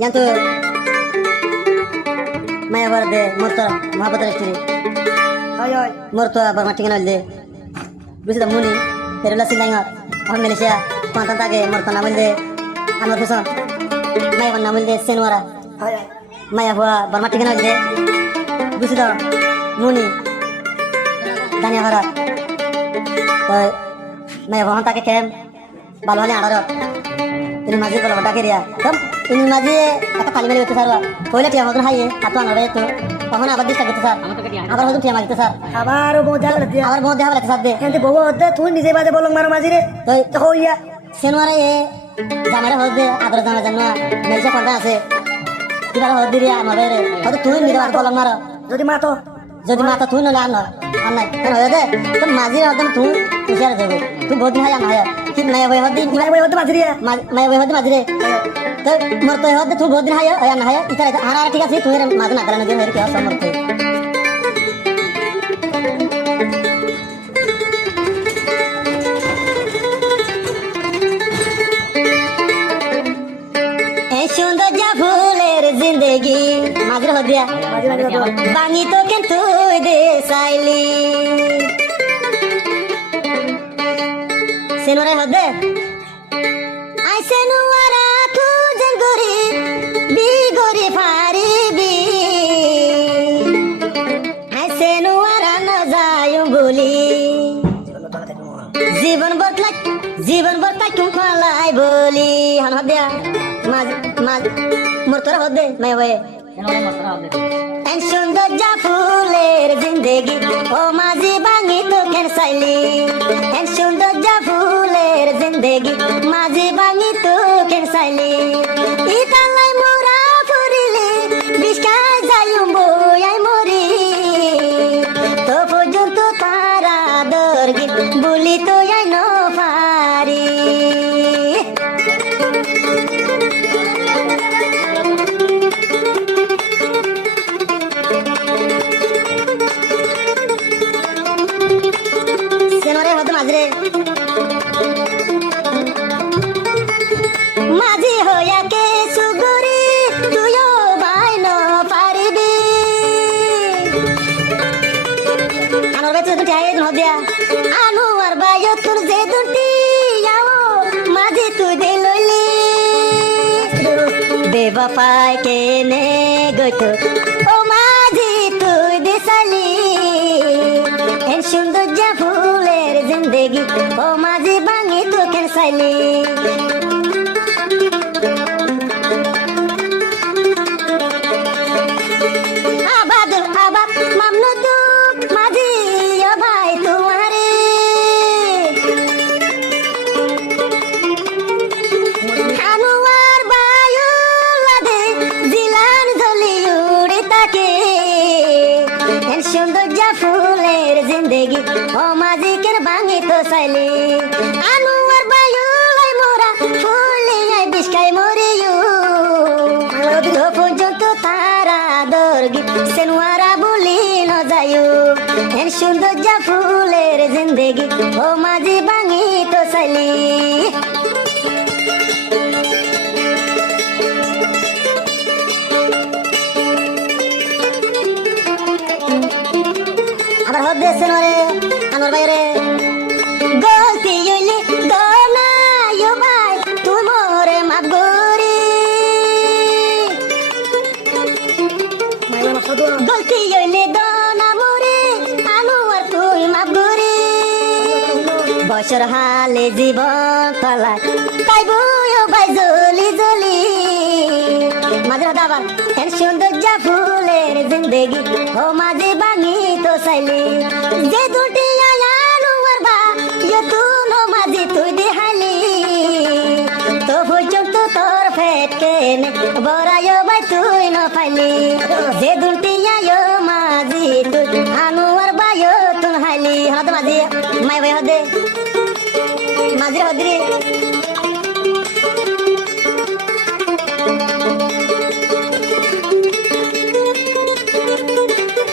yanto maya varde morto mahabatar istri Ay. morto abar matingan alde busi da muni terula sinanga on malaysia kontan tage morto namulde amar kuson maya van namulde senwara Ay. maya hua bar matingan alde busi da muni dania hara maya van tage kem balwale adaro ini masjid kalau benda kiri ya, ini masjid kata kali meli itu sarwa, toilet yang mau haye, atau anak itu, pohon apa dis gitu sar, abar hodum tiang gitu sar, Abar mau jalan dia. abar mau dia berarti sar deh, Nanti bawa hotel tuh di sini bolong marah masjid. Oh iya. senwara ye, jamara hode, abar jamara jamna, meja kontra ase, kita hode dia, mabere, hode tuh ini dia bolong marah, Jadi mato. jadi mata tuh nol anak, kan hode, kan masjid hodum tuh, usiar jago, tuh bodin haya naya, kita naya way hode, Gimana bawa hotel masjid ya? maya way hode masjid तो मरते हो तो बहुत दिन है या ना है इधर हरा ठीक है तू मेरे मातना करने दे मेरे क्या सब मरते ए सुंदर जा फूलेर जिंदगी माजर हो दिया बांगी तो के तू दे साइली सेनोरे हो दे आई सेनुवारा जीवन बरता क्यों खालाई बोली हन हदिया माज मरतरा होदे मैं वे एन सुंदर जा फूलेर जिंदगी ओ माजी बांगी तो केन साइली एन सुंदर जा फूलेर जिंदगी माजी बांगी तो केन साइली इतालाई मोरा फुरिले बिस्काय जायुम बोयाय मोरी तो পর্যন্ত তারা দর্গি বলি তো আই ন পারি সেনরে হতে মাঝরে মাঝি হইয়া কে সুগরি তুইও বাই ন পারিবি আনোর বেচে দুটি আয়ে দুন হদিয়া আনু আর বায়ো তোর যে দুটি আও মাঝি তুই দে লইলি বেবাপাই কেনে গইতো ও মাঝি তুই দেশালি এন সুন্দর যা ফুলের জিন্দেগি ও মাঝি বাঙি তো কেন সাইলি আবাদ আবাদ মামনু তু মাঝি ও ভাই তোমারে আনুয়ার বায়ু লাদে জিলান ঝলি উড়ে তাকে এন সুন্দর যা ফুলের জিন্দেগি ও মাঝি কেন ভাঙি তো সাইলি আনুয়ার বায়ু লাই মোরা ফুলে আই বিস্কাই মরিয়ু তো পর্যন্ত তারা দর্গি সেনুয়ারা বলি ন যায়ু এন সুন্দর যা ফুলের জিন্দেগি ও মাঝি ভাঙি তো সাইলি আবার হদ দেশে নরে আনোর বাইরে গলতি হইলে দনা ইয়ো ভাই তুই মোরে মাফ করি গলতি হইলে দনা মোরে আনু আর তুই মাফ করি বছর হালে জীবন তলায় তাই বইও ভাই জলি জলি মাঝে হতে আবার এর সুন্দর যা ফুলের জিন্দেগি ও মাঝে বাঙি তো সাইলি যে দুটি আয়ানু আর বা ইয়ে তুনো মাঝি তুই দেহালি তো পর্যন্ত তোর ফেট কেনে বড়াইও ভাই তুই ন পাইলি যে দুটি আয়ো মাঝি তুই আনু আর বায়ো তুন হাইলি হতে মাঝি মাই ভাই হদে মাঝি হদ্রি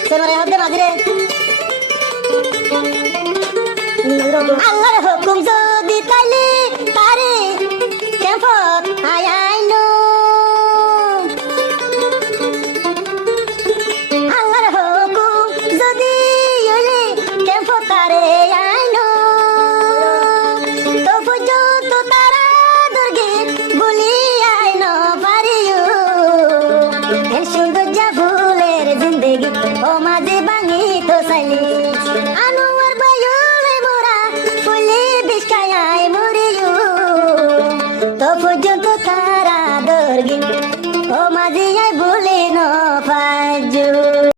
সেনরে হদে মাঝরে আল্লাহর হুকুম যদি তাইলে তারে কেফত আয়াইনো এর সৌন্দর্য ফুলের জিন্দেগি ও মাঝে ভাঙি তো চাইলি আনোয়ার বায়ুলে মোরা ফুলি বিস্কায় মরিয়ু তো পর্যন্ত তারা দর্গিন